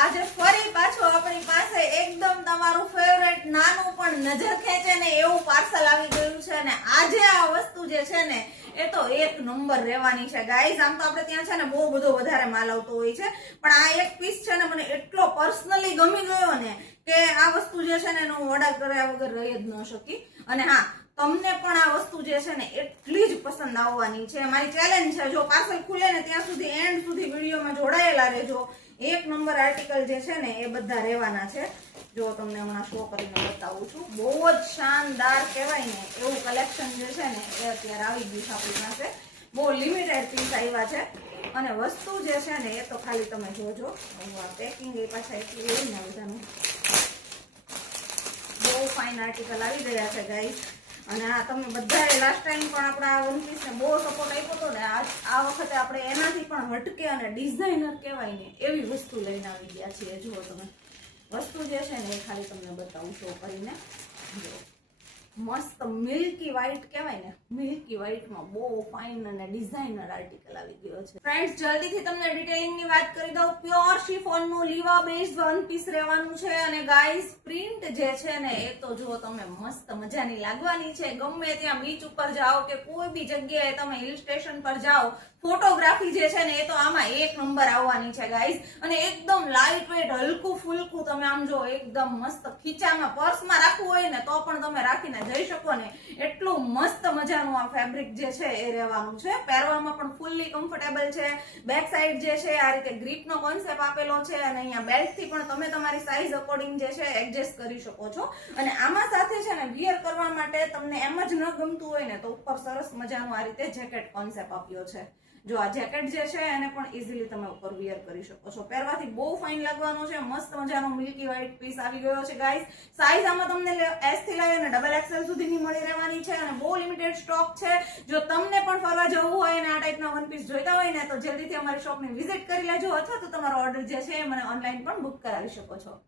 આજે ફરી પાછું આપણી પાસે એકદમ તમારું ફેવરેટ નાનું પણ નજર ખેંચે ને એવું પાર્સલ આવી ગયું છે ને આજે આ વસ્તુ જે છે ને એ તો એક નંબર રહેવાની છે ગાઈઝ. આમ તો આપણે ત્યાં છે ને બહુ બધો વધારે માલ આવતો હોય છે, પણ આ એક પીસ છે ને મને એટલો પર્સનલી ગમી ગયો ને કે આ વસ્તુ જે છે ને એનો ઓર્ડર કર્યા વગર રહી જ ન શકી. અને હા, તમને પણ આ વસ્તુ જે છે ને એટલી જ પસંદ આવવાની છે. મારી ચેલેન્જ છે, જો પાર્સલ ખુલે ને ત્યાં સુધી એન્ડ સુધી વિડીયોમાં જોડાયેલા રહેજો. એક નંબર આર્ટિકલ જે છે ને એ બધા રહેવાના છે. જો તમને હમણાં શો કરીને બતાવું છું. બહુ જ શાનદાર કહેવાય ને એવું કલેક્શન જે છે ને એ અત્યારે આવી ગયું છે આપણી પાસે. બહુ લિમિટેડ પીસ આવ્યા છે અને વસ્તુ જે છે ને એ તો ખાલી તમે જોજો. પેકિંગ એ પાછા એટલી હોય ને બધાનું. બહુ ફાઇન આર્ટિકલ આવી ગયા છે ગાઈસ. અને આ તમે બધાએ લાસ્ટ ટાઈમ પણ આપણા વન પીસ ને બહુ સપોર્ટ આપ્યો હતો ને, આ વખતે આપણે એનાથી પણ હટકે અને ડિઝાઇનર કહેવાય ને એવી વસ્તુ લઈને આવી ગયા છીએ. જુઓ તમે વસ્તુ જે છે ને એ ખાલી તમને બતાવું શો કરીને. જો મસ્ત મિલ્કી વ્હાઈટ કહેવાય ને, મિલ્કી વ્હાઈટમાં બહુ ફાઇન અને ડિઝાઇનર આર્ટિકલ આવી ગયો છે. ફ્રેન્ડ્સ, જલ્દીથી તમને ડિટેલિંગની વાત કરી દઉં. પ્યોર શિફોનનું લીવા બેઝ વન પીસ રહેવાનું છે. અને ગાઈસ, પ્રિન્ટ જે છે ને એ તો જો તમે મસ્ત મજાની લાગવાની છે. ગમે ત્યાં બીચ ઉપર જાઓ કે કોઈ બી જગ્યાએ તમે હિલ સ્ટેશન પર જાઓ, ફોટોગ્રાફી જે છે ને એ તો આમાં એક નંબર આવવાની છે ગાઈસ. અને એકદમ લાઇટ વેટ, હલકું ફુલકું. તમે આમ જો એકદમ મસ્ત ખીચામાં પર્સમાં રાખવું હોય ને તો પણ તમે રાખીને જઈ શકો ને એટલું મસ્ત મજાનું આ ફેબ્રિક જે છે એ રહેવાનું છે. પહેરવામાં પણ ફૂલ્લી કમ્ફર્ટેબલ છે. બેક સાઈડ જે છે આ રીતે ગ્રીપનો કોન્સેપ્ટ આપેલો છે અને અહીંયા બેલ્ટથી પણ તમે તમારી સાઈઝ અકોર્ડિંગ જે છે એડજસ્ટ કરી શકો છો. અને આમાં સાથે છે ને વિયર કરવા માટે તમને એમ જ ન ગમતું હોય ને તો ઉપર સરસ મજાનું આ રીતે જેકેટ કોન્સેપ્ટ આપ્યો છે. જો આ જેકેટ જે છે એને પણ ઇઝીલી તમે ઉપર વિયર કરી શકો છો. પહેરવાથી બહુ ફાઇન લાગવાનું છે. મસ્ત મજાનો મિલ્કી વ્હાઈટ પીસ આવી ગયો છે ગાઈસ. સાઈઝ આમાં તમને S થી લઈ અને XXL સુધીની મળી રહેવાની છે અને બહુ લિમિટેડ સ્ટોક છે. જો તમને પણ ફરવા જવું હોય અને આ ટાઈપના વન પીસ જોઈતા હોય ને તો જલ્દીથી અમારી શોપની વિઝિટ કરી લેજો, અથવા તો તમારો ઓર્ડર જે છે મને ઓનલાઈન પણ બુક કરાવી શકો છો.